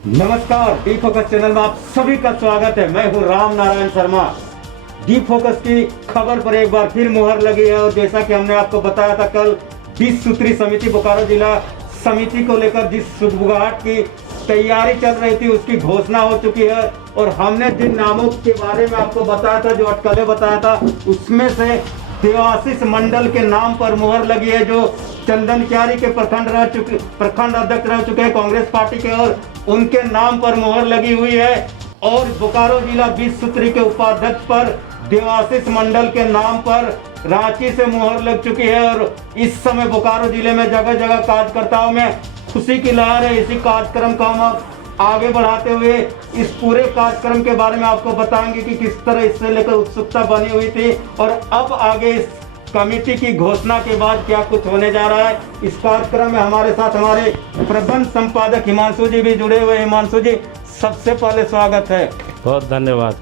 नमस्कार, D focus channel में आप सभी का स्वागत है। मैं हूं राम नारायण शर्मा। डी फोकस की खबर पर एक बार फिर मुहर लगी है और जैसा कि हमने आपको बताया था कल 20 सूत्री समिति बोकारो जिला समिति को लेकर जिस सुगबुगाहट की तैयारी चल रही थी उसकी घोषणा हो चुकी है और हमने जिन नामों के बारे में आपको बताया था, जो अटकलें बताया था, उसमें से देवाशीष मंडल के नाम पर मुहर लगी है, जो चंदन क्यारी के प्रखंड अध्यक्ष रह चुके हैं कांग्रेस पार्टी के, और उनके नाम पर मुहर लगी हुई है। और बोकारो जिला 20 सूत्री के उपाध्यक्ष पर देवाशीष मंडल के नाम पर रांची से मुहर लग चुकी है और इस समय बोकारो जिले में जगह जगह कार्यकर्ताओं में खुशी की लहर है। इसी कार्यक्रम को हम आगे बढ़ाते हुए इस पूरे कार्यक्रम के बारे में आपको बताएंगे कि किस तरह इससे लेकर उत्सुकता बनी हुई थी और अब आगे इस कमेटी की घोषणा के बाद क्या कुछ होने जा रहा है। इस कार्यक्रम में हमारे साथ हमारे प्रबंध संपादक हिमांशु जी भी जुड़े हुए। हिमांशु जी, सबसे पहले स्वागत है। बहुत धन्यवाद।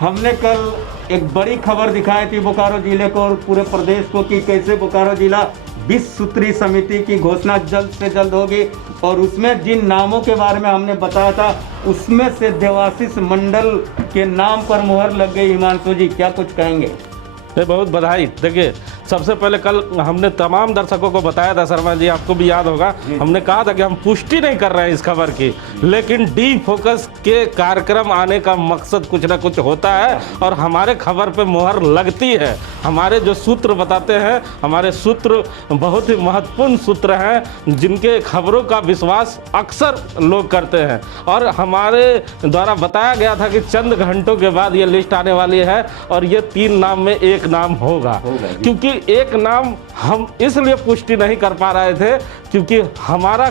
हमने कल एक बड़ी खबर दिखाई थी बोकारो जिले को और पूरे प्रदेश को कि कैसे बोकारो जिला 20 सूत्री समिति की घोषणा जल्द से जल्द होगी और उसमें जिन नामों के बारे में हमने बताया था उसमें से देवाशीष मंडल के नाम पर मुहर लग गई। हिमांशु जी, क्या कुछ कहेंगे? बहुत बधाई। देखिए, सबसे पहले कल हमने तमाम दर्शकों को बताया था, शर्मा जी आपको भी याद होगा, हमने कहा था कि हम पुष्टि नहीं कर रहे हैं इस खबर की, लेकिन डी फोकस के कार्यक्रम आने का मकसद कुछ ना कुछ होता है और हमारे खबर पे मुहर लगती है। हमारे जो सूत्र बताते हैं, हमारे सूत्र बहुत ही महत्वपूर्ण सूत्र हैं जिनके खबरों का विश्वास अक्सर लोग करते हैं और हमारे द्वारा बताया गया था कि चंद घंटों के बाद ये लिस्ट आने वाली है और ये 3 नाम में एक नाम होगा। क्योंकि एक नाम हम इसलिए पुष्टि नहीं कर पा रहे थे क्योंकि हमारा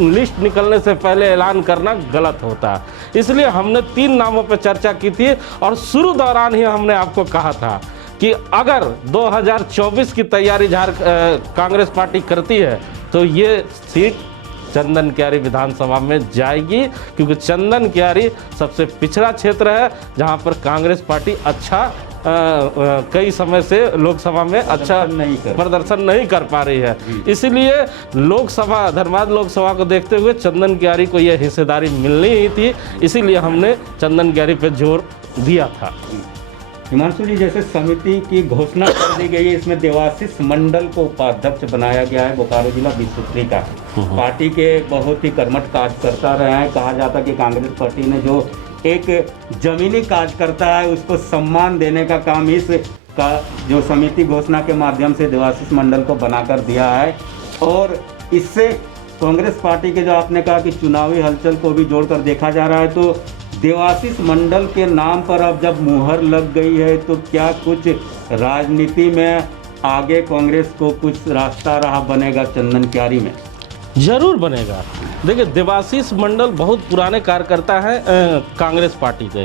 लिस्ट निकलने से पहले ऐलान करना गलत होता, इसलिए हमने 3 नामों पर चर्चा की थी और शुरू दौरान ही हमने आपको कहा था कि अगर 2024 की तैयारी कांग्रेस पार्टी करती है तो ये सीट चंदन क्यारी विधानसभा में जाएगी, क्योंकि चंदन क्यारी सबसे पिछड़ा क्षेत्र है जहां पर कांग्रेस पार्टी अच्छा कई समय से लोकसभा में अच्छा प्रदर्शन नहीं कर पा रही है। इसीलिए लोकसभा, धनबाद लोकसभा को देखते हुए चंदन क्यारी को यह हिस्सेदारी मिलनी ही थी, इसीलिए हमने चंदन क्यारी पे जोर दिया था। हिमांशु जी, जैसे समिति की घोषणा कर दी गई है, इसमें देवाशीष मंडल को उपाध्यक्ष बनाया गया है बोकारो जिला 20 सूत्री का। पार्टी के बहुत ही कर्मठ कार्यकर्ता रहे हैं। कहा जाता है कि कांग्रेस पार्टी ने जो एक जमीनी कार्यकर्ता है उसको सम्मान देने का काम इस का जो समिति घोषणा के माध्यम से देवाशीष मंडल को बनाकर दिया है और इससे कांग्रेस पार्टी के जो आपने कहा कि चुनावी हलचल को भी जोड़कर देखा जा रहा है, तो देवाशीष मंडल के नाम पर अब जब मुहर लग गई है तो क्या कुछ राजनीति में आगे कांग्रेस को कुछ रास्ता राह बनेगा चंदन क्यारी में? जरूर बनेगा। देखिए, देवाशीष मंडल बहुत पुराने कार्यकर्ता हैं कांग्रेस पार्टी के।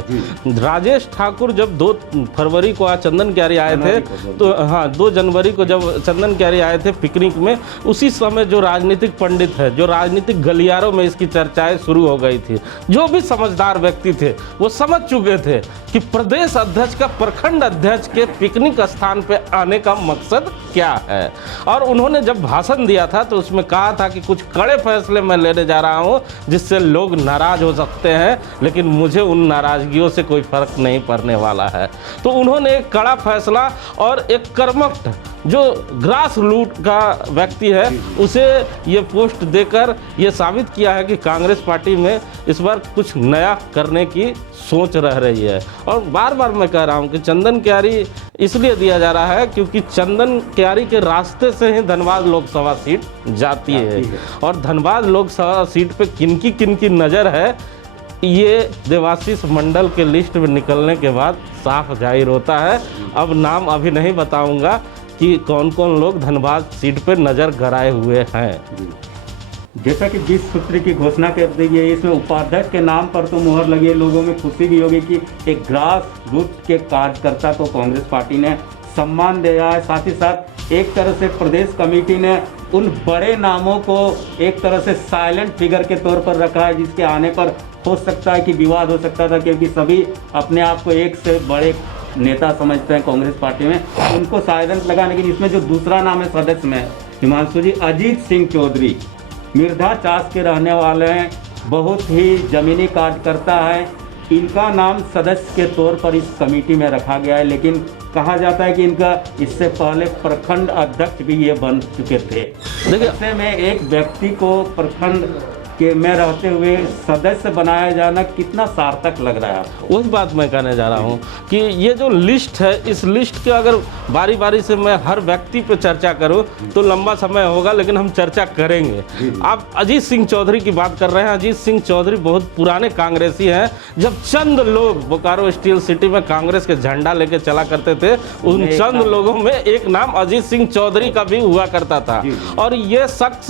राजेश ठाकुर जब 2 फरवरी को चंदन क्यारी आए थे, तो हाँ 2 जनवरी को जब चंदन क्यारी आए थे पिकनिक में, उसी समय जो राजनीतिक पंडित है, जो राजनीतिक गलियारों में इसकी चर्चाएं शुरू हो गई थी, जो भी समझदार व्यक्ति थे वो समझ चुके थे कि प्रदेश अध्यक्ष का प्रखंड अध्यक्ष के पिकनिक स्थान पर आने का मकसद क्या है। और उन्होंने जब भाषण दिया था तो उसमें कहा था कि कुछ कड़े फैसले मैं लेने जा रहा हूं जिससे लोग नाराज हो सकते हैं, लेकिन मुझे उन नाराजगियों से कोई फर्क नहीं पड़ने वाला है। तो उन्होंने एक कड़ा फैसला और एक कर्मठ जो ग्रास रूट का व्यक्ति है उसे ये पोस्ट देकर ये साबित किया है कि कांग्रेस पार्टी में इस बार कुछ नया करने की सोच रह रही है। और बार बार मैं कह रहा हूँ कि चंदन क्यारी इसलिए दिया जा रहा है क्योंकि चंदन क्यारी के रास्ते से ही धनबाद लोकसभा सीट जाती है और धनबाद लोकसभा सीट पे किनकी नज़र है ये देवाशीष मंडल के लिस्ट में निकलने के बाद साफ जाहिर होता है। अब नाम अभी नहीं बताऊंगा कि कौन कौन लोग धनबाद सीट पे नज़र गड़ाए हुए हैं। जैसा कि 20 सूत्री की घोषणा कर दी गई है, इसमें उपाध्यक्ष के नाम पर तो मुहर लगी है। लोगों में खुशी भी होगी कि एक ग्रास रूट के कार्यकर्ता को कांग्रेस पार्टी ने सम्मान दिया है। साथ ही साथ एक तरह से प्रदेश कमेटी ने उन बड़े नामों को एक तरह से साइलेंट फिगर के तौर पर रखा है, जिसके आने पर हो सकता है कि विवाद हो सकता था, क्योंकि सभी अपने आप को एक से बड़े नेता समझते हैं कांग्रेस पार्टी में, उनको साइलेंट लगा। लेकिन इसमें जो दूसरा नाम है सदस्य में, हिमांशु जी, अजीत सिंह चौधरी मिर्धा चास के रहने वाले हैं बहुत ही ज़मीनी कार्यकर्ता है। इनका नाम सदस्य के तौर पर इस कमेटी में रखा गया है, लेकिन कहा जाता है कि इनका इससे पहले प्रखंड अध्यक्ष भी ये बन चुके थे। देखिए, ऐसे में एक व्यक्ति को प्रखंड के में रहते हुए सदस्य बनाया जाना कितना सार्थक लग रहा है आपको? वही बात मैं कहने जा रहा हूँ कि ये जो लिस्ट है, इस लिस्ट के अगर बारी बारी से मैं हर व्यक्ति पे चर्चा करूँ तो लंबा समय होगा, लेकिन हम चर्चा करेंगे। आप अजीत सिंह चौधरी की बात कर रहे हैं। अजीत सिंह चौधरी बहुत पुराने कांग्रेसी हैं। जब चंद लोग बोकारो स्टील सिटी में कांग्रेस के झंडा लेके चला करते थे, उन चंद लोगों में एक नाम अजीत सिंह चौधरी का भी हुआ करता था। और ये शख्स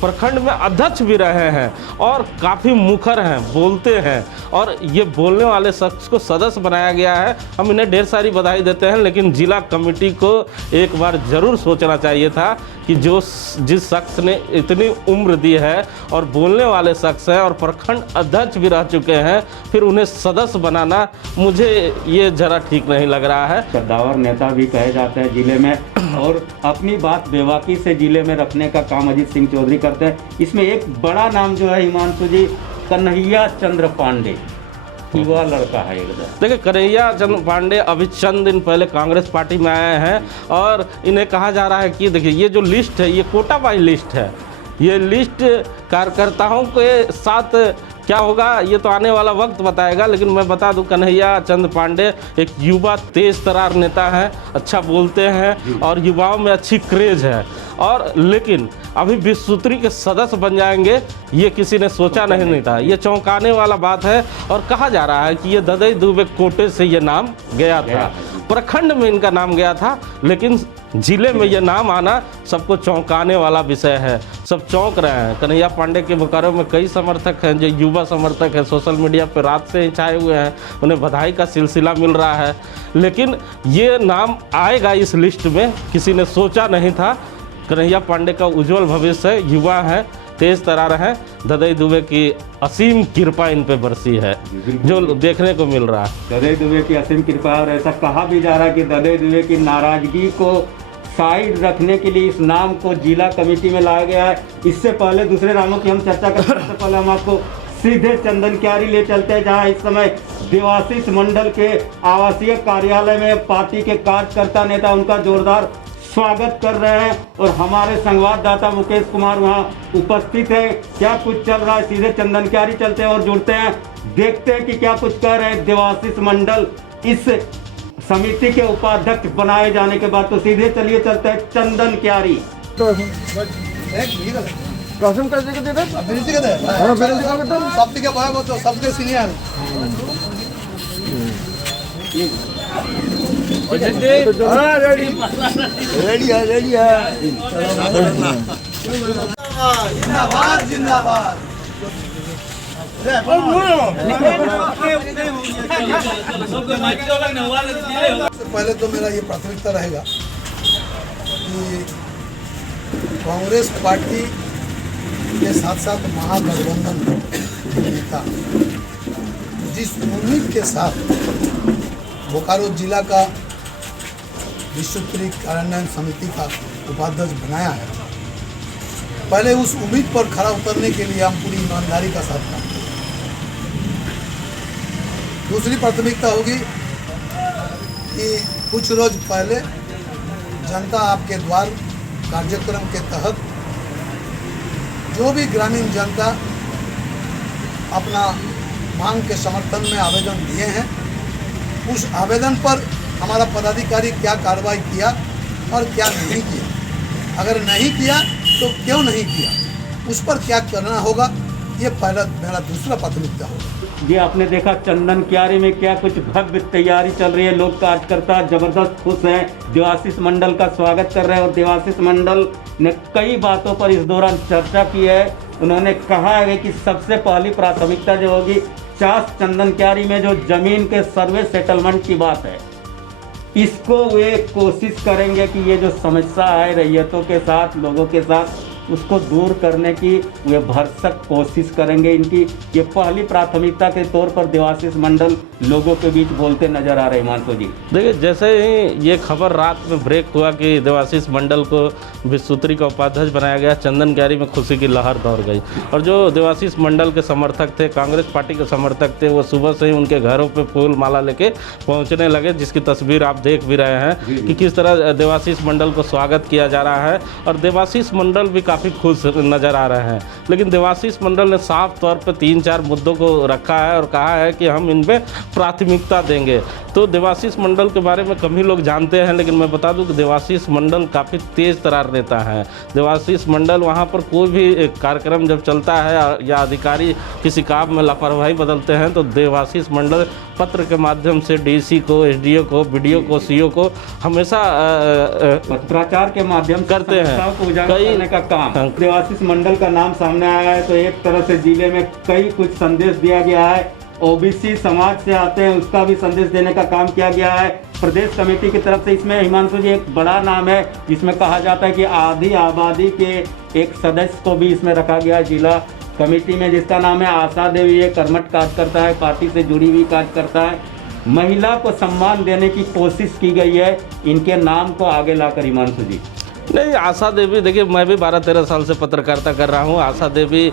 प्रखंड में अध्यक्ष भी रहे हैं और काफ़ी मुखर हैं, बोलते हैं, और ये बोलने वाले शख्स को सदस्य बनाया गया है। हम इन्हें ढेर सारी बधाई देते हैं, लेकिन जिला कमेटी को एक बार ज़रूर सोचना चाहिए था कि जिस शख्स ने इतनी उम्र दी है और बोलने वाले शख्स हैं और प्रखंड अध्यक्ष भी रह चुके हैं, फिर उन्हें सदस्य बनाना मुझे ये ज़रा ठीक नहीं लग रहा है। कद्दावर नेता भी कहे जाते हैं जिले में, और अपनी बात बेबाकी से जिले में रखने का काम अजीत सिंह चौधरी करते हैं। इसमें एक बड़ा नाम जो है हिमांशु जी, कन्हैया चंद्र पांडे, युवा लड़का है एकदम। देखिए, कन्हैया चंद्र पांडे अभी चंद दिन पहले कांग्रेस पार्टी में आए हैं और इन्हें कहा जा रहा है कि देखिए, ये जो लिस्ट है ये कोटा वाइज लिस्ट है। ये लिस्ट कार्यकर्ताओं के साथ क्या होगा ये तो आने वाला वक्त बताएगा, लेकिन मैं बता दूं कन्हैया चंद्र पांडे एक युवा तेज तरार नेता है, अच्छा बोलते हैं और युवाओं में अच्छी क्रेज है। और लेकिन अभी विश्वसूत्री के सदस्य बन जाएंगे ये किसी ने सोचा नहीं था। ये चौंकाने वाला बात है। और कहा जा रहा है कि ये ददई दुबे कोटे से ये नाम गया था, प्रखंड में इनका नाम गया था, लेकिन जिले में ये नाम आना सबको चौंकाने वाला विषय है। सब चौंक रहे हैं। कन्हैया पांडे के बोकारो में कई समर्थक हैं जो युवा समर्थक हैं, सोशल मीडिया पर रात से ही छाए हुए हैं, उन्हें बधाई का सिलसिला मिल रहा है। लेकिन ये नाम आएगा इस लिस्ट में, किसी ने सोचा नहीं था। कन्हैया पांडे का उज्जवल भविष्य है, युवा है, तेज तरार है। ददई दुबे की असीम कृपा इन पे बरसी है, जो देखने को मिल रहा है। ददई दुबे की असीम कृपा, और ऐसा कहा भी जा रहा है कि ददई दुबे की नाराजगी को साइड रखने के लिए इस नाम को जिला कमेटी में लाया गया है। इससे पहले दूसरे नामों की हम चर्चा करते हैं, इससे पहले हम आपको सीधे चंदन क्यारी ले चलते हैं, जहां इस समय देवाशीष मंडल के आवासीय कार्यालय में पार्टी के कार्यकर्ता नेता उनका जोरदार स्वागत कर रहे हैं। और हमारे संवाददाता मुकेश कुमार वहां उपस्थित है। क्या कुछ चल रहा है, सीधे चंदन क्यारी चलते हैं और जुड़ते हैं, देखते हैं कि क्या कुछ कह रहे हैं देवाशीष मंडल इस समिति के उपाध्यक्ष बनाए जाने के बाद। तो सीधे चलिए चलते हैं चंदन क्यारी। सबके सीनियर रेडी है जिंदाबाद जिंदाबाद। पहले तो मेरा ये प्राथमिकता रहेगा कि कांग्रेस पार्टी के साथ साथ महागठबंधन नेता जिस उम्मीद के साथ बोकारो जिला का विश्वस्तरीय कार्यान्वयन समिति का उपाध्यक्ष बनाया है, पहले उस उम्मीद पर खरा उतरने के लिए हम पूरी ईमानदारी का साथ काम करें। दूसरी प्राथमिकता होगी कि कुछ रोज पहले जनता आपके द्वार कार्यक्रम के तहत जो भी ग्रामीण जनता अपना मांग के समर्थन में आवेदन दिए हैं, उस आवेदन पर हमारा पदाधिकारी क्या कार्रवाई किया और क्या नहीं किया, अगर नहीं किया तो क्यों नहीं किया, उस पर क्या करना होगा, ये पहला मेरा दूसरा प्राथमिकता होगा। ये आपने देखा चंदन क्यारी में क्या कुछ भव्य तैयारी चल रही है। लोग कार्यकर्ता जबरदस्त खुश हैं, देवाशीष मंडल का स्वागत कर रहे हैं। और देवाशीष मंडल ने कई बातों पर इस दौरान चर्चा की है। उन्होंने कहा है कि सबसे पहली प्राथमिकता जो होगी चास चंदन क्यारी में जो जमीन के सर्वे सेटलमेंट की बात है, इसको वे कोशिश करेंगे कि ये जो समस्या है रैयतों के साथ, लोगों के साथ, उसको दूर करने की वे भरसक कोशिश करेंगे। इनकी ये पहली प्राथमिकता के तौर पर देवाशीष मंडल लोगों के बीच बोलते नजर आ रहे हैं। हिमांशु जी, देखिए, जैसे ही ये खबर रात में ब्रेक हुआ कि देवाशीष मंडल को विश्वसूत्री का उपाध्यक्ष बनाया गया, चंदन क्यारी में खुशी की लहर दौड़ गई। और जो देवाशीष मंडल के समर्थक थे, कांग्रेस पार्टी के समर्थक थे, वो सुबह से ही उनके घरों पे फूल माला लेके पहुंचने लगे, जिसकी तस्वीर आप देख भी रहे हैं कि किस तरह देवाशीष मंडल को स्वागत किया जा रहा है। और देवाशीष मंडल भी काफ़ी खुश नज़र आ रहे हैं। लेकिन देवाशीष मंडल ने साफ तौर पर 3-4 मुद्दों को रखा है और कहा है कि हम इनमें प्राथमिकता देंगे। तो देवाशीष मंडल के बारे में कम ही लोग जानते हैं, लेकिन मैं बता दूं कि देवाशीष मंडल काफ़ी तेज़ तरार नेता हैं। देवाशीष मंडल वहां पर कोई भी कार्यक्रम जब चलता है या अधिकारी किसी काम में लापरवाही बदलते हैं तो देवाशीष मंडल पत्र के माध्यम से डीसी को, एसडीओ को, बीडीओ को, सीओ को हमेशा पत्राचार के माध्यम से करते हैं। समस्याओं को उजागर करने का काम। देवाशीष मंडल का नाम सामने आया है तो एक तरह से जिले में कई कुछ संदेश दिया गया है। ओबीसी समाज से आते हैं, उसका भी संदेश देने का काम किया गया है प्रदेश कमेटी की तरफ से। इसमें हिमांशु जी एक बड़ा नाम है जिसमें कहा जाता है कि आधी आबादी के एक सदस्य को भी इसमें रखा गया है जिला कमेटी में, जिसका नाम है आशा देवी। ये कर्मठ कार्यकर्ता है, पार्टी से जुड़ी हुई कार्यकर्ता है। महिला को सम्मान देने की कोशिश की गई है इनके नाम को आगे लाकर। हिमांशु जी, नहीं, आशा देवी, देखिए मैं भी 12-13 साल से पत्रकारिता कर रहा हूँ। आशा देवी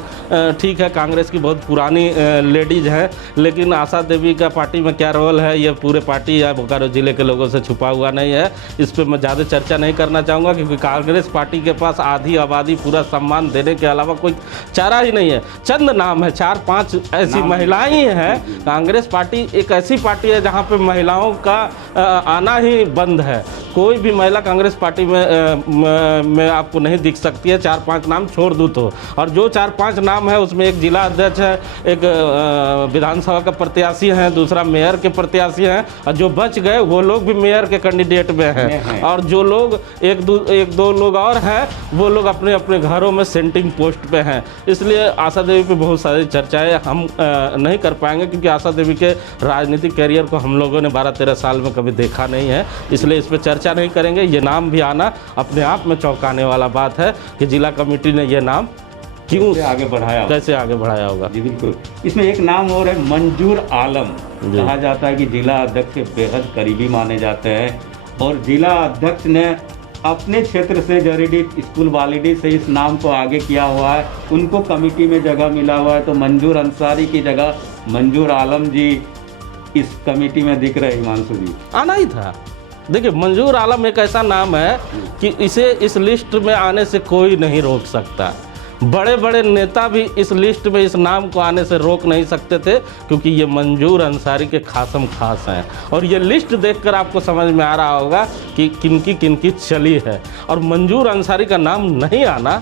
ठीक है, कांग्रेस की बहुत पुरानी लेडीज है, लेकिन आशा देवी का पार्टी में क्या रोल है ये पूरे पार्टी या बोकारो जिले के लोगों से छुपा हुआ नहीं है। इस पर मैं ज़्यादा चर्चा नहीं करना चाहूँगा क्योंकि कांग्रेस पार्टी के पास आधी आबादी पूरा सम्मान देने के अलावा कोई चारा ही नहीं है। चंद नाम है, 4-5 ऐसी महिलाएं ही हैं। कांग्रेस पार्टी एक ऐसी पार्टी है जहाँ पर महिलाओं का आना ही बंद है। कोई भी महिला कांग्रेस पार्टी में आपको नहीं दिख सकती है। 4-5 नाम छोड़ दूँ तो, और जो 4-5 नाम है उसमें एक जिला अध्यक्ष है, एक विधानसभा का प्रत्याशी हैं, दूसरा मेयर के प्रत्याशी हैं, और जो बच गए वो लोग भी मेयर के कैंडिडेट में हैं। और जो लोग एक दो लोग और हैं वो लोग अपने अपने घरों में सेंटिंग पोस्ट पे हैं। इसलिए आशा देवी पे बहुत सारी चर्चाएं हम नहीं कर पाएंगे क्योंकि आशा देवी के राजनीतिक कैरियर को हम लोगों ने 12-13 साल में कभी देखा नहीं है, इसलिए इस पर चर्चा नहीं करेंगे। ये नाम भी आना अपने आप में चौंकाने वाला बात है कि जिला कमेटी ने ये नाम क्यों आगे बढ़ाया, कैसे आगे बढ़ाया होगा। जी बिल्कुल। इसमें एक नाम और है, मंजूर आलम। कहा जाता है कि जिला अध्यक्ष के बेहद करीबी माने जाते हैं और जिला अध्यक्ष ने अपने क्षेत्र से जरीडी स्कूल वालिडी से इस नाम को आगे किया हुआ है। उनको कमेटी में जगह मिला हुआ है, तो मंजूर अंसारी की जगह मंजूर आलम जी इस कमेटी में दिख रहे। हिमांशु जी, आना ही था। देखिए, मंजूर आलम एक ऐसा नाम है कि इसे इस लिस्ट में आने से कोई नहीं रोक सकता। बड़े बड़े नेता भी इस लिस्ट में इस नाम को आने से रोक नहीं सकते थे क्योंकि ये मंजूर अंसारी के खासम खास हैं। और ये लिस्ट देखकर आपको समझ में आ रहा होगा कि किनकी चली है। और मंजूर अंसारी का नाम नहीं आना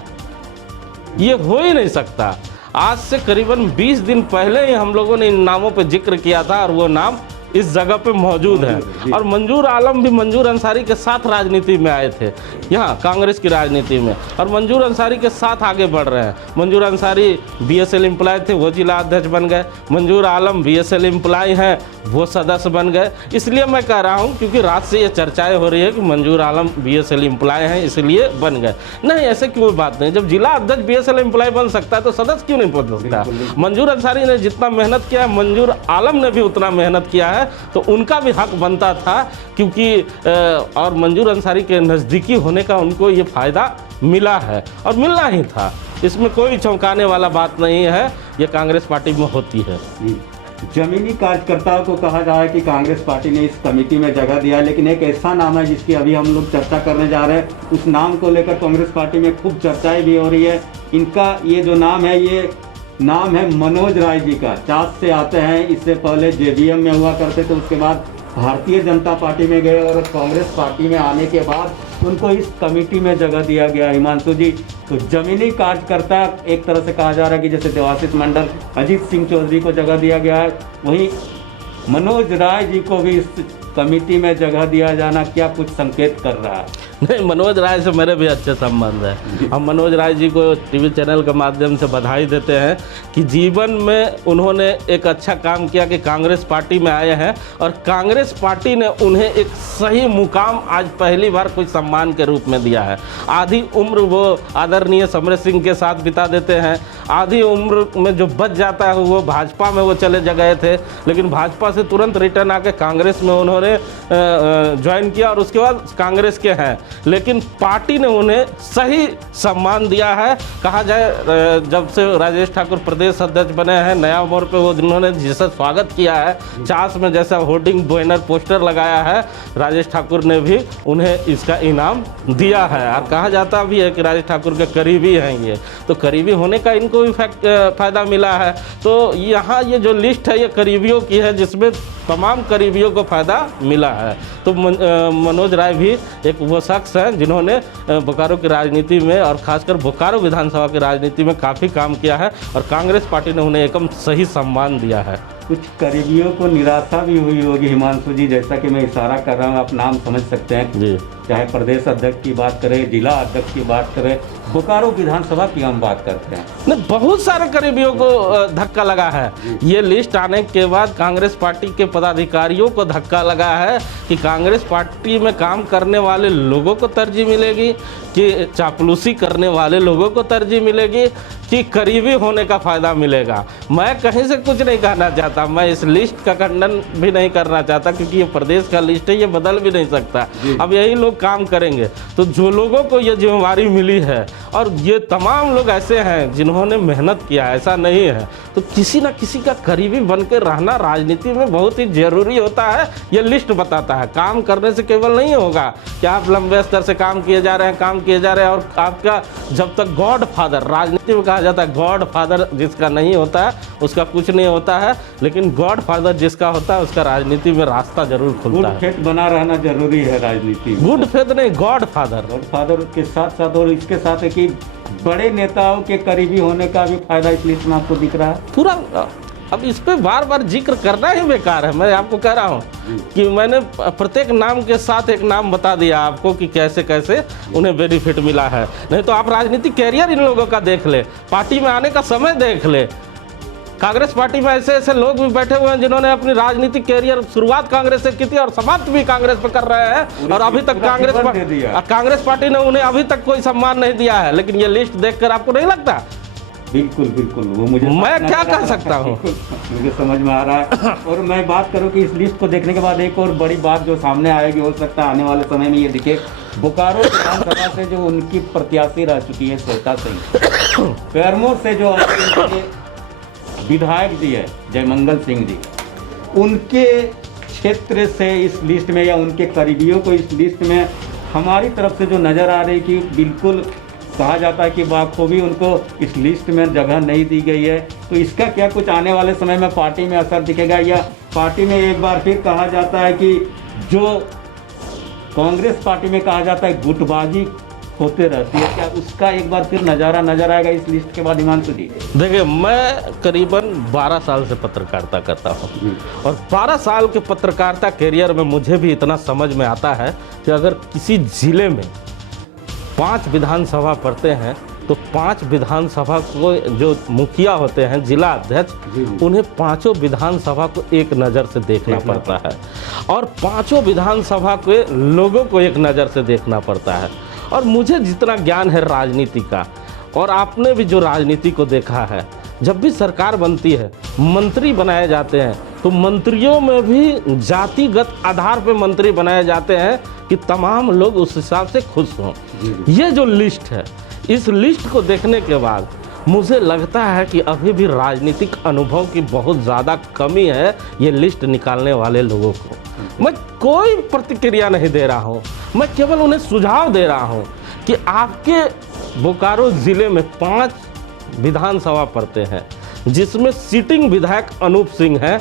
ये हो ही नहीं सकता। आज से करीबन 20 दिन पहले ही हम लोगों ने इन नामों पर जिक्र किया था और वो नाम इस जगह पे मौजूद है। और मंजूर आलम भी मंजूर अंसारी के साथ राजनीति में आए थे, यहाँ कांग्रेस की राजनीति में, और मंजूर अंसारी के साथ आगे बढ़ रहे हैं। मंजूर अंसारी बीएसएल एम्प्लॉय थे, वो जिला अध्यक्ष बन गए। मंजूर आलम बीएसएल एम्प्लॉय हैं, वो सदस्य बन गए। इसलिए मैं कह रहा हूँ क्योंकि रात से ये चर्चाएं हो रही है कि मंजूर आलम बीएसएल एम्प्लॉय हैं इसलिए बन गए। नहीं, ऐसे क्यों बात नहीं। जब जिला अध्यक्ष बीएसएल एम्प्लॉय बन सकता है तो सदस्य क्यों नहीं बन सकता। मंजूर अंसारी ने जितना मेहनत किया है, मंजूर आलम ने भी उतना मेहनत किया है, तो उनका भी हक बनता था क्योंकि और मंजूर अंसारी के नज़दीकी होने का उनको ये फ़ायदा मिला है और मिलना ही था। इसमें कोई चौंकाने वाला बात नहीं है, ये कांग्रेस पार्टी में होती है। जमीनी कार्यकर्ताओं को कहा जा रहा है कि कांग्रेस पार्टी ने इस कमेटी में जगह दिया है, लेकिन एक ऐसा नाम है जिसकी अभी हम लोग चर्चा करने जा रहे हैं। उस नाम को लेकर कांग्रेस पार्टी में खूब चर्चाएं भी हो रही है। इनका ये जो नाम है, ये नाम है मनोज राय जी का। चास से आते हैं, इससे पहले जेवीएम में हुआ करते थे, उसके बाद भारतीय जनता पार्टी में गए और कांग्रेस पार्टी में आने के बाद उनको इस कमेटी में जगह दिया गया। हिमांशु जी, तो जमीनी कार्यकर्ता एक तरह से कहा जा रहा है कि जैसे देवाशीष मंडल, अजीत सिंह चौधरी को जगह दिया गया है, वहीं मनोज राय जी को भी इस कमेटी में जगह दिया जाना क्या कुछ संकेत कर रहा है? नहीं, मनोज राय से मेरे भी अच्छे संबंध है। हम मनोज राय जी को टीवी चैनल के माध्यम से बधाई देते हैं कि जीवन में उन्होंने एक अच्छा काम किया कि कांग्रेस पार्टी में आए हैं और कांग्रेस पार्टी ने उन्हें एक सही मुकाम आज पहली बार कोई सम्मान के रूप में दिया है। आधी उम्र वो आदरणीय समरेश सिंह के साथ बिता देते हैं, आधी उम्र में जो बच जाता है वो भाजपा में वो चले गए थे, लेकिन भाजपा से तुरंत रिटर्न आके कांग्रेस में उन्होंने ज्वाइन किया और उसके बाद कांग्रेस के हैं, लेकिन पार्टी ने उन्हें सही सम्मान दिया है। कहा जाए जब से राजेश ठाकुर प्रदेश अध्यक्ष बने हैं, नया मोड़ पे वो जिन्होंने जैसा स्वागत किया है, चास में जैसा होर्डिंग बैनर पोस्टर लगाया है, राजेश ठाकुर ने भी उन्हें इसका इनाम दिया है। और कहा जाता भी है कि राजेश ठाकुर के करीबी हैं ये, तो करीबी होने का इनको भी फ़ायदा मिला है। तो यहाँ ये जो लिस्ट है ये करीबियों की है, जिसमें तमाम करीबियों को फ़ायदा मिला है। तो मनोज राय भी एक वो शख्स हैं जिन्होंने बोकारो की राजनीति में और खासकर बोकारो विधानसभा की राजनीति में काफ़ी काम किया है और कांग्रेस पार्टी ने उन्हें एकदम सही सम्मान दिया है। कुछ करीबियों को निराशा भी हुई होगी हिमांशु जी, जैसा कि मैं इशारा कर रहा हूँ, आप नाम समझ सकते हैं जी। चाहे प्रदेश अध्यक्ष की बात करें, जिला अध्यक्ष की बात करें, बोकारो विधानसभा की हम बात करते हैं, नहीं, बहुत सारे करीबियों को धक्का लगा है। ये लिस्ट आने के बाद कांग्रेस पार्टी के पदाधिकारियों को धक्का लगा है कि कांग्रेस पार्टी में काम करने वाले लोगों को तरजीह मिलेगी, कि चापलूसी करने वाले लोगों को तरजीह मिलेगी, कि करीबी होने का फ़ायदा मिलेगा। मैं कहीं से कुछ नहीं कहना चाहता, मैं इस लिस्ट का खंडन भी नहीं करना चाहता, क्योंकि ये प्रदेश का लिस्ट है, ये बदल भी नहीं सकता। अब यही लोग काम करेंगे। तो जो लोगों को ये जिम्मेवारी मिली है, और ये तमाम लोग ऐसे हैं जिन्होंने मेहनत किया, ऐसा नहीं है, तो किसी ना किसी का करीबी बन के रहना राजनीति में बहुत ही ज़रूरी होता है। ये लिस्ट बताता है। काम करने से केवल नहीं होगा कि आप लंबे स्तर से काम किए जा रहे हैं, और आपका जब तक गॉड फादर, राजनीति में कहा जाता है गॉड फादर जिसका नहीं होता है उसका कुछ नहीं होता है, लेकिन गॉड फादर जिसका होता है उसका राजनीति में रास्ता जरूर खुलता है। गुड फेथ बना रहना जरूरी है राजनीति में। गुड फेथ नहीं, गॉड फादर के साथ साथ और इसके साथ है कि बड़े नेताओं के करीबी होने का भी फायदा इस लिस्ट में आपको दिख रहा है पूरा। अब इस पे बार बार जिक्र करना ही बेकार है। मैं आपको कह रहा हूँ कि मैंने प्रत्येक नाम के साथ एक नाम बता दिया आपको कि कैसे कैसे उन्हें बेनिफिट मिला है। नहीं तो आप राजनीतिक कैरियर इन लोगों का देख ले, पार्टी में आने का समय देख ले। कांग्रेस पार्टी में ऐसे ऐसे लोग भी बैठे हुए हैं जिन्होंने अपनी राजनीतिक कैरियर शुरुआत कांग्रेस से की थी और समाप्त भी कांग्रेस पे कर रहे हैं, और अभी तक कांग्रेस पार्टी ने उन्हें अभी तक कोई सम्मान नहीं दिया है। लेकिन ये लिस्ट देखकर आपको नहीं लगता? बिल्कुल बिल्कुल, वो मुझे मैं क्या कह सकता हूँ, मुझे समझ में आ रहा है। और मैं बात करूँ कि इस लिस्ट को देखने के बाद एक और बड़ी बात जो सामने आएगी, हो सकता है आने वाले समय में ये दिखे, बोकारो विधानसभा से जो उनकी प्रत्याशी रह चुकी है श्वेता सिंह, कैरमोर से जो विधायक जी है जयमंगल सिंह जी, उनके क्षेत्र से इस लिस्ट में या उनके करीबियों को इस लिस्ट में हमारी तरफ से जो नज़र आ रही कि बिल्कुल कहा जाता है कि बाखूबी उनको इस लिस्ट में जगह नहीं दी गई है। तो इसका क्या कुछ आने वाले समय में पार्टी में असर दिखेगा, या पार्टी में एक बार फिर कहा जाता है कि जो कांग्रेस पार्टी में कहा जाता है गुटबाजी होते रहती है, क्या उसका एक बार फिर नज़ारा नजर आएगा इस लिस्ट के बाद? हिमांशु जी देखिए, मैं करीबन 12 साल से पत्रकारिता करता हूँ और 12 साल के पत्रकारिता कैरियर में मुझे भी इतना समझ में आता है कि अगर किसी ज़िले में 5 विधानसभा पड़ते हैं तो 5 विधानसभा को जो मुखिया होते हैं, जिला अध्यक्ष, उन्हें 5 विधानसभा को एक नज़र से देखना पड़ता है और 5 विधानसभा के लोगों को एक नज़र से देखना पड़ता है। और मुझे जितना ज्ञान है राजनीति का, और आपने भी जो राजनीति को देखा है, जब भी सरकार बनती है, मंत्री बनाए जाते हैं, तो मंत्रियों में भी जातिगत आधार पर मंत्री बनाए जाते हैं कि तमाम लोग उस हिसाब से खुश हों। ये जो लिस्ट है, इस लिस्ट को देखने के बाद मुझे लगता है कि अभी भी राजनीतिक अनुभव की बहुत ज़्यादा कमी है ये लिस्ट निकालने वाले लोगों को। मैं कोई प्रतिक्रिया नहीं दे रहा हूँ, मैं केवल उन्हें सुझाव दे रहा हूँ कि आपके बोकारो ज़िले में 5 विधानसभा पड़ते हैं, जिसमें सिटिंग विधायक अनूप सिंह हैं,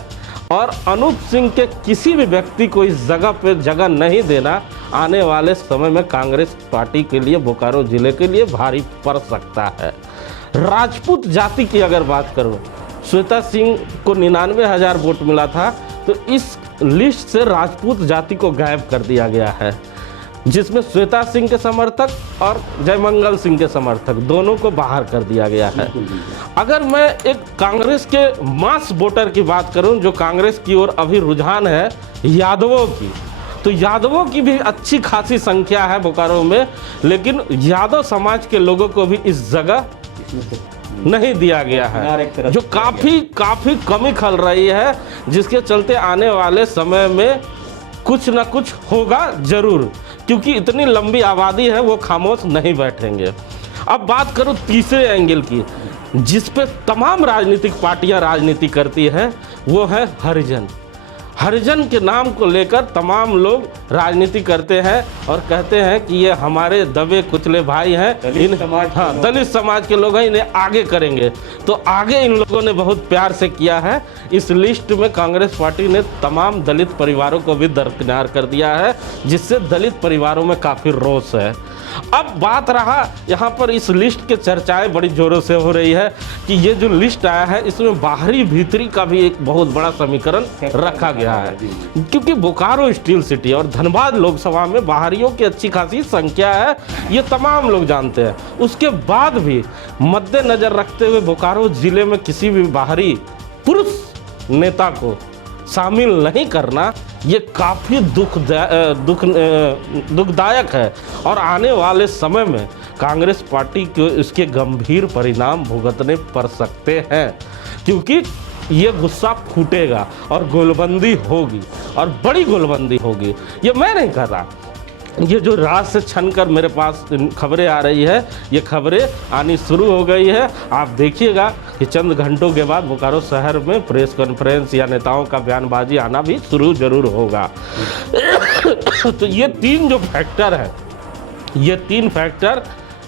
और अनूप सिंह के किसी भी व्यक्ति को इस जगह पे जगह नहीं देना आने वाले समय में कांग्रेस पार्टी के लिए, बोकारो ज़िले के लिए भारी पड़ सकता है। राजपूत जाति की अगर बात करूं, श्वेता सिंह को 99,000 वोट मिला था, तो इस लिस्ट से राजपूत जाति को गायब कर दिया गया है। जिसमें श्वेता सिंह के समर्थक और जयमंगल सिंह के समर्थक दोनों को बाहर कर दिया गया है। अगर मैं एक कांग्रेस के मास वोटर की बात करूं, जो कांग्रेस की ओर अभी रुझान है यादवों की, तो यादवों की भी अच्छी खासी संख्या है बोकारो में, लेकिन यादव समाज के लोगों को भी इस जगह नहीं दिया गया है, जो काफ़ी कमी खल रही है, जिसके चलते आने वाले समय में कुछ ना कुछ होगा जरूर, क्योंकि इतनी लंबी आबादी है, वो खामोश नहीं बैठेंगे। अब बात करूं तीसरे एंगल की, जिस पे तमाम राजनीतिक पार्टियां राजनीति करती है, वो है हरिजन। हरिजन के नाम को लेकर तमाम लोग राजनीति करते हैं और कहते हैं कि ये हमारे दबे कुचले भाई हैं, दलित समाज के लोग हैं, इन्हें आगे करेंगे। तो आगे इन लोगों ने बहुत प्यार से किया है। इस लिस्ट में कांग्रेस पार्टी ने तमाम दलित परिवारों को भी दरकिनार कर दिया है, जिससे दलित परिवारों में काफ़ी रोष है। अब बात रहा यहाँ पर इस लिस्ट के चर्चाएं बड़ी जोरों से हो रही है कि ये जो लिस्ट आया है इसमें बाहरी भीतरी का भी एक बहुत बड़ा समीकरण रखा गया है, क्योंकि बोकारो स्टील सिटी और धनबाद लोकसभा में बाहरियों की अच्छी खासी संख्या है, ये तमाम लोग जानते हैं। उसके बाद भी मद्देनजर रखते हुए बोकारो जिले में किसी भी बाहरी पुरुष नेता को शामिल नहीं करना, ये काफ़ी दुखदायक है और आने वाले समय में कांग्रेस पार्टी को इसके गंभीर परिणाम भुगतने पड़ सकते हैं, क्योंकि ये गुस्सा फूटेगा और गोलबंदी होगी और बड़ी गोलबंदी होगी। ये मैं नहीं कर रहा, ये जो रात से छन कर मेरे पास खबरें आ रही है, ये खबरें आनी शुरू हो गई है। आप देखिएगा कि चंद घंटों के बाद बोकारो शहर में प्रेस कॉन्फ्रेंस या नेताओं का बयानबाजी आना भी शुरू जरूर होगा। तो ये तीन जो फैक्टर है, ये तीन फैक्टर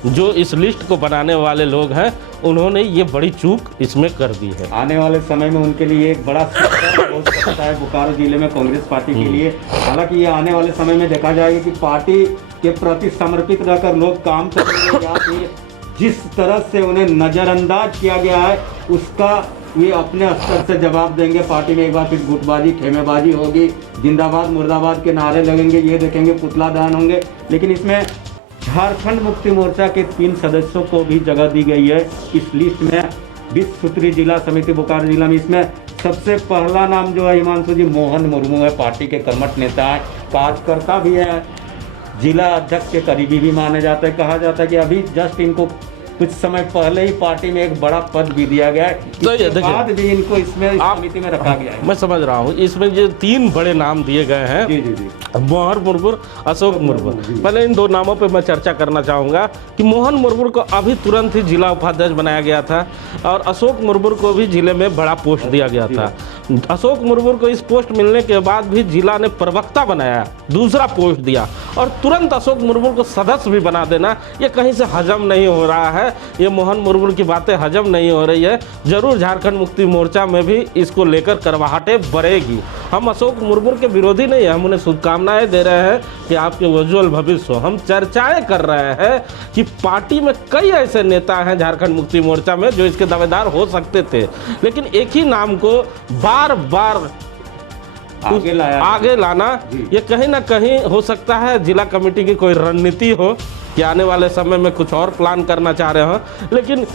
जो इस लिस्ट को बनाने वाले लोग हैं, उन्होंने ये बड़ी चूक इसमें कर दी है। आने वाले समय में उनके लिए एक बड़ा शिक्षण हो सकता है बोकारो जिले में कांग्रेस पार्टी के लिए। हालांकि ये आने वाले समय में देखा जाएगा कि पार्टी के प्रति समर्पित रहकर लोग काम करेंगे या फिर जिस तरह से उन्हें नज़रअंदाज किया गया है उसका ये अपने स्तर से जवाब देंगे। पार्टी में एक बार फिर गुटबाजी खेमेबाजी होगी, जिंदाबाद मुर्दाबाद के नारे लगेंगे, ये देखेंगे पुतला दहन होंगे। लेकिन इसमें झारखंड मुक्ति मोर्चा के 3 सदस्यों को भी जगह दी गई है इस लिस्ट में। 20 सूत्री जिला समिति बोकारो जिला में इसमें सबसे पहला नाम जो है हिमांशु जी मोहन मुर्मू है, पार्टी के कर्मठ नेता है, कार्यकर्ता भी है, जिला अध्यक्ष के करीबी भी माने जाते हैं। कहा जाता है कि अभी जस्ट इनको कुछ समय पहले ही पार्टी में एक बड़ा पद भी दिया गया है, इसके बाद भी इनको इसमें समिति में रखा गया है। मैं समझ रहा हूँ, इसमें जो 3 बड़े नाम दिए गए हैं, जी मोहन मुर्मू, अशोक मुर्मू। पहले इन 2 नामों पे मैं चर्चा करना चाहूँगा कि मोहन मुर्मू को अभी तुरंत ही जिला उपाध्यक्ष बनाया गया था और अशोक मुर्मू को भी जिले में बड़ा पोस्ट दिया गया था। अशोक मुर्मू को इस पोस्ट मिलने के बाद भी जिला ने प्रवक्ता बनाया, दूसरा पोस्ट दिया और तुरंत अशोक मुर्मू को सदस्य भी बना देना, ये कहीं से हजम नहीं हो रहा है। ये मोहन मुर्मू की बातें हजम नहीं हो रही है। जरूर झारखंड मुक्ति मोर्चा में भी इसको लेकर करवाहटें बढ़ेगी। हम अशोक मुर्मू के विरोधी नहीं है, हम उन्हें शुभकामनाएं दे रहे हैं कि आपके उज्ज्वल भविष्य हो। हम चर्चाएं कर रहे हैं कि पार्टी में कई ऐसे नेता हैं झारखंड मुक्ति मोर्चा में जो इसके दावेदार हो सकते थे, लेकिन एक ही नाम को बार बार आगे लाना, ये कहीं ना कहीं हो सकता है जिला कमेटी की कोई रणनीति हो कि आने वाले समय में कुछ और प्लान करना चाह रहे हो। लेकिन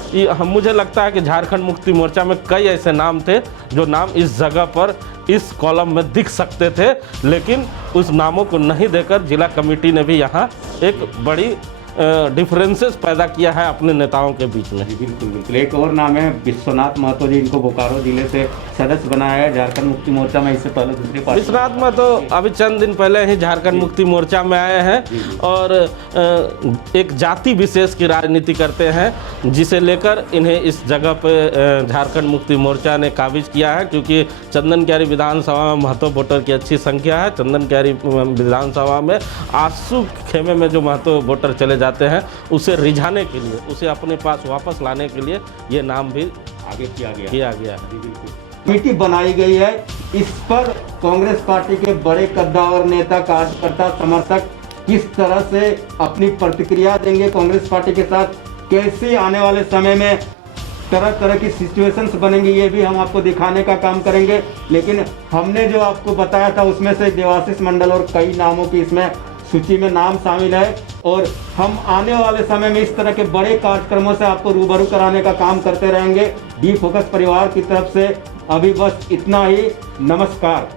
मुझे लगता है कि झारखंड मुक्ति मोर्चा में कई ऐसे नाम थे जो नाम इस जगह पर इस कॉलम में दिख सकते थे, लेकिन उस नामों को नहीं देकर जिला कमेटी ने भी यहाँ एक बड़ी डिफरेंसेस पैदा किया है अपने नेताओं के बीच में। बिल्कुल बिल्कुल। एक और नाम है विश्वनाथ महतो जी, इनको बोकारो जिले से सदस्य बनाया है झारखंड मुक्ति मोर्चा में। इससे पहले दूसरी पार्टी विश्वनाथ महतो अभी चंद दिन पहले ही झारखंड मुक्ति मोर्चा में आए हैं और एक जाति विशेष की राजनीति करते हैं, जिसे लेकर इन्हें इस जगह पे झारखंड मुक्ति मोर्चा ने काबिज किया है, क्योंकि चंदन क्यारी विधानसभा में महतो वोटर की अच्छी संख्या है। चंदन क्यारी विधानसभा में आंसू खेमे में जो महतो वोटर चले जाते हैं, उसे रिझाने के लिए, उसे अपने पास वापस लाने के लिए ये नाम भी आगे किया गया है। कमेटी बनाई गई है। इस पर कांग्रेस पार्टी के बड़े कद्दावर नेता, कार्यकर्ता, समर्थक किस तरह से अपनी प्रतिक्रिया देंगे कांग्रेस पार्टी के साथ, कैसे आने वाले समय में तरह तरह की सिचुएशंस बनेंगी, ये भी हम आपको दिखाने का काम करेंगे। लेकिन हमने जो आपको बताया था उसमें से देवाशीष मंडल और कई नामों की इसमें सूची में नाम शामिल है और हम आने वाले समय में इस तरह के बड़े कार्यक्रमों से आपको रूबरू कराने का काम करते रहेंगे। डी फोकस परिवार की तरफ से अभी बस इतना ही। नमस्कार।